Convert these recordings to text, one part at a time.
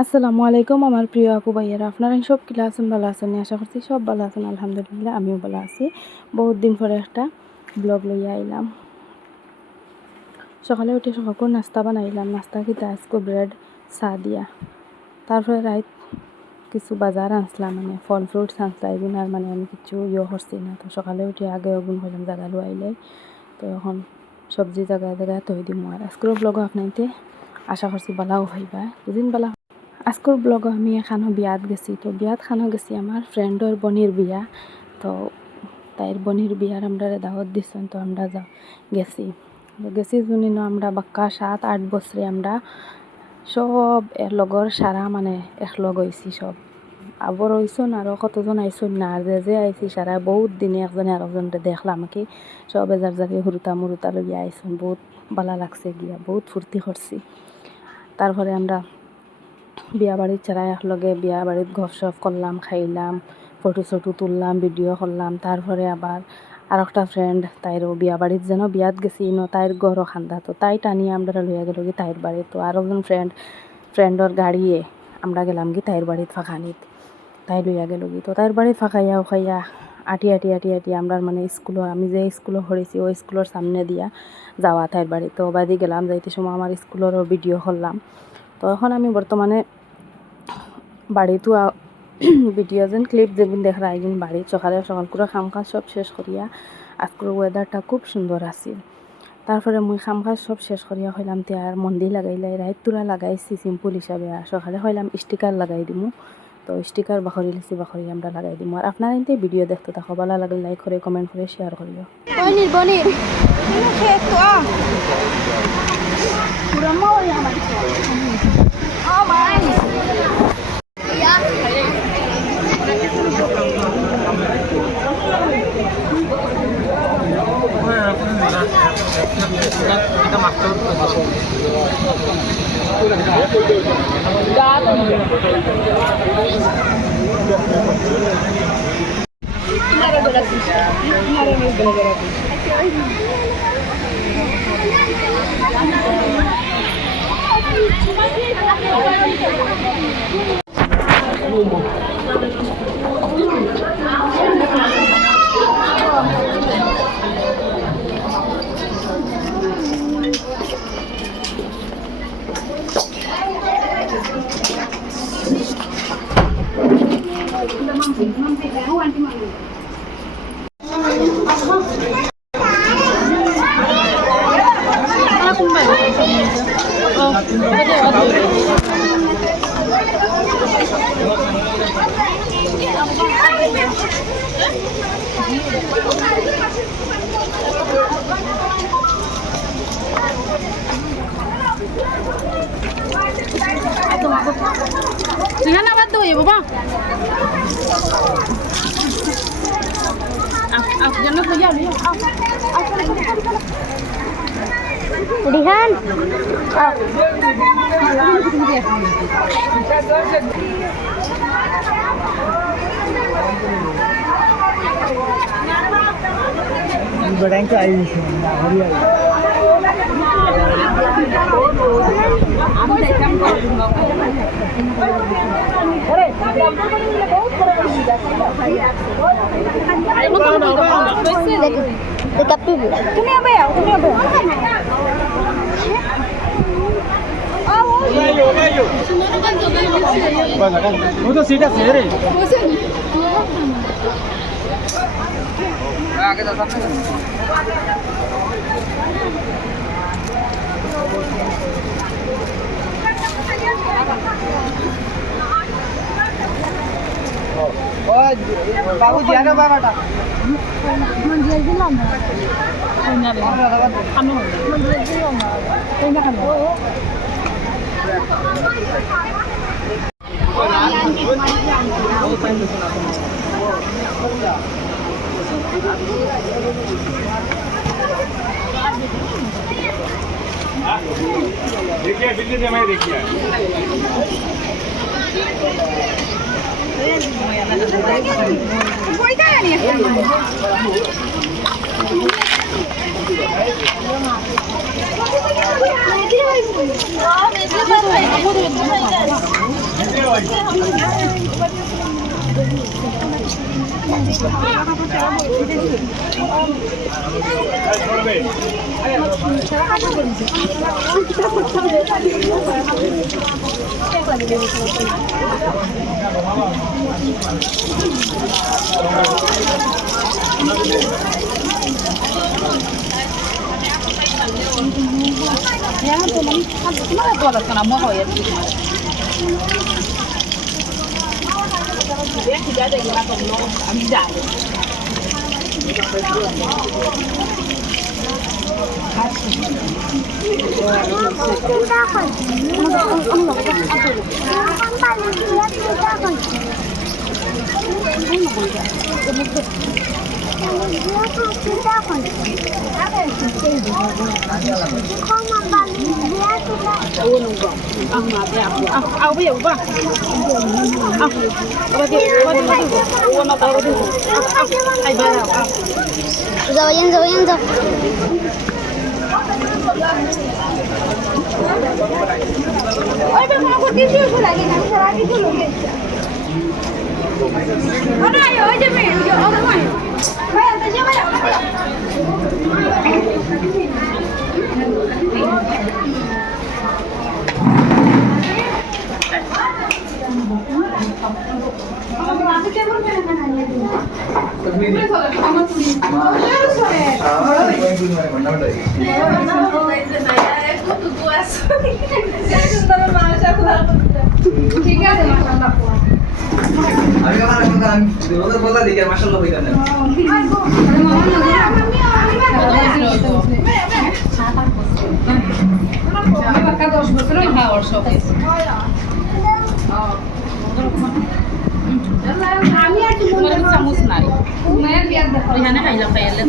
আসসালামু আলাইকুম আমার প্রিয় আপু ভাইয়ারা, আপনারা সব কিলা আছেন? ভালো আছেন? আশা করছি সব ভালো আছেন। আলহামদুলিল্লাহ আমিও ভালো আছি। বহুত দিন পরে একটা ব্লগ লইয়া আইলাম। সকালে উঠে সকল নাস্তা বানাইলাম। নাস্তা কিতা আজকে ব্রেড চা দিয়া, তারপরে রাত কিছু বাজার আনছিলাম, মানে ফল ফ্রুটস আনছিলাম। এগুলো আর মানে আমি কিছু করছি না। তো সকালে উঠে আগে ওগুন হইলাম জায়গা লুয়াইলে, তো এখন সবজি জায়গায় জায়গায় তৈ দিম। আর আজকের ব্লগও আপনাইতে আশা করছি বালাও হইবা। দুদিন বালা আজকের ব্লগ আমি এখানো বিয়াত গেছি। তো বিয়াত খানো গেছি আমার ফ্রেন্ডর বনির বিয়া। তো তাইর বনির বিয়ার আমরা দাওয়াত দিচ্ছেন, তো আমরা গেছি জুনি আমরা বাক্কা 7-8 বছরে আমরা সব এর লগর সারা মানে একলগ হয়েছি। সব আবার হইসন আরও কতজন আইসন না, আর যে আইসি সারা বহুত দিনে একজনে আর একজনকে দেখলাম কি সব এজার জারি হুরুতা মুরুতা লইয়া আইসন। বহুত ভালো লাগছে গিয়া, বহুত ফুর্তি করছি। তারপরে আমরা বিয়া বাড়ির ছাড়া একলগে বিয়া বাড়ির গপসপ করলাম, খাইলাম, ফটো টটো তুললাম, ভিডিও করলাম। তারপরে আবার আর একটা ফ্রেন্ড তাইরও বিয়া বাড়ির যেন বিয়াত গেছি তাইর গরও খান্দা, তো তাই টানিয়ে আমরা লইয়া গেল কি তাইর বাড়ি। তো আর একজন ফ্রেন্ডর গাড়িয়ে আমরা গেলাম কি তাইর বাড়ির ফাঁকানিত, তাই লইয়া গেল কি। তো তাইর বাড়ির ফাঁকাইয়া উখাইয়া আটি আমরা মানে স্কুলের, আমি যে স্কুলে পড়েছি ওই স্কুলের সামনে দিয়া যাওয়া তাইর বাড়ি। তো বাদি গেলাম, যাইতে সময় আমার স্কুলেরও ভিডিও করলাম। তো এখন আমি বর্তমানে বাড়িতো ভিডিও যেন ক্লিপ যেগুন দেখা আইগুন বাড়ি সকাল করে কাম কাজ সব শেষ করিয়া। আজকের ওয়েদারটা খুব সুন্দর আছিল। তারপরে মুই কাম কাজ সব শেষ করিয়া হইলাম তে আর মন্দির লাগাইলাই, রাইত তুলা লাগাইছি সিম্পল হিসাবে। আর সকালে হইলাম স্টিকার লাগাই দিমু। তো স্টিকার বাখরি লিছি, বাখরি আমরা লাগাই দিমু। আর আপনারা এতে ভিডিও দেখতে থাকো, ভালো লাগলে লাইক করে কমেন্ট করে শেয়ার করিও। বনির Jangan apa tuh ya, Bapak? Jangan punya dia. Lihat. Berang ke air sih, hari hari. Dekat dulu. Ini apa ya? Ini apa? Ayo. Banyak. Itu sudah sendiri. Nah, kita sampai. Oh, babu diana ba bata? Mandir dilam na. Kami. Mandir dilam na. Kaya kami. देखिए बिल्ली ने मैं देखिए कोई का नहीं है Zawayan, zawayan, zaw. Oy, pero como por qué se usa la línea, se va a quitar lo que es. Ahora yo, óyeme, yo, ahora voy. Vaya, te llevo ya. ঠিক আছে মাশাআল্লাহ আমি আমার কথা বলা দিকে মাশাআল্লাহ হইতা না আমি আর কি চামচ নাই মেয়ের বিয়ার দেখো এখানে খাইলা খাইলে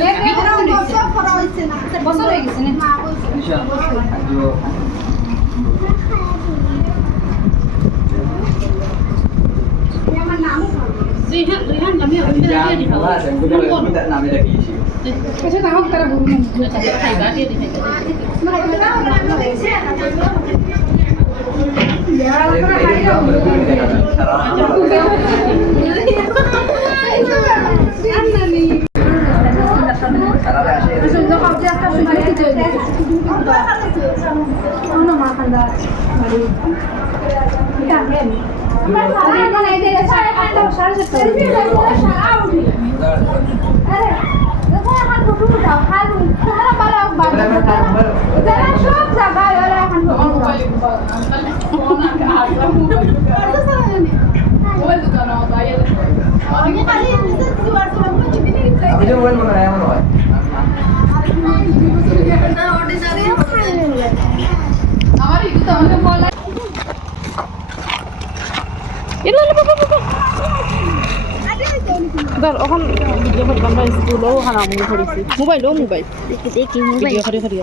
বছর খরা হইছে না বছর হয়ে গেছে না ইনশাআল্লাহ আমার নাম Rihan kami orang dia di bawah. kita namanya lagi sih. Kasi tawag tara guru mo. Kaya ba dia di Dar, okan video ko gambar school o kana mo khorisi. Mobile o mobile. দেখি mobile Video khari khari.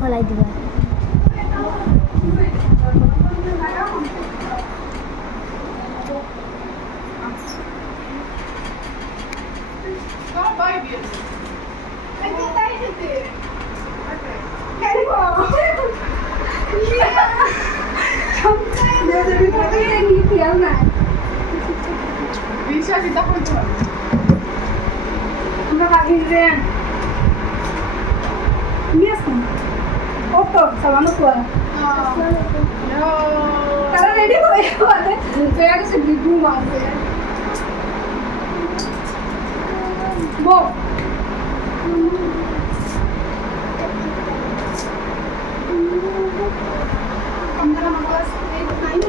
ফলাই দিবা তো সালাম তো তারা ready হয়ে গেছে পেয়া গেছে বিধু মারছে বো আমরা মাস এই টাইম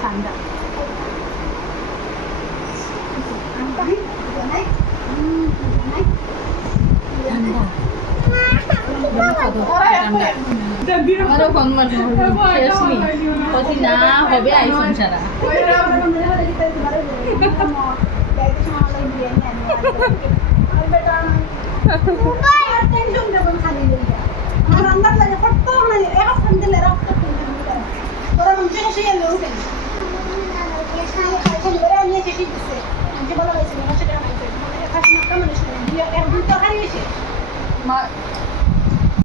ঠান্ডা আমারও ফোন মারছে শেষ নেই কতি না হবে আইফোন ছাড়া মা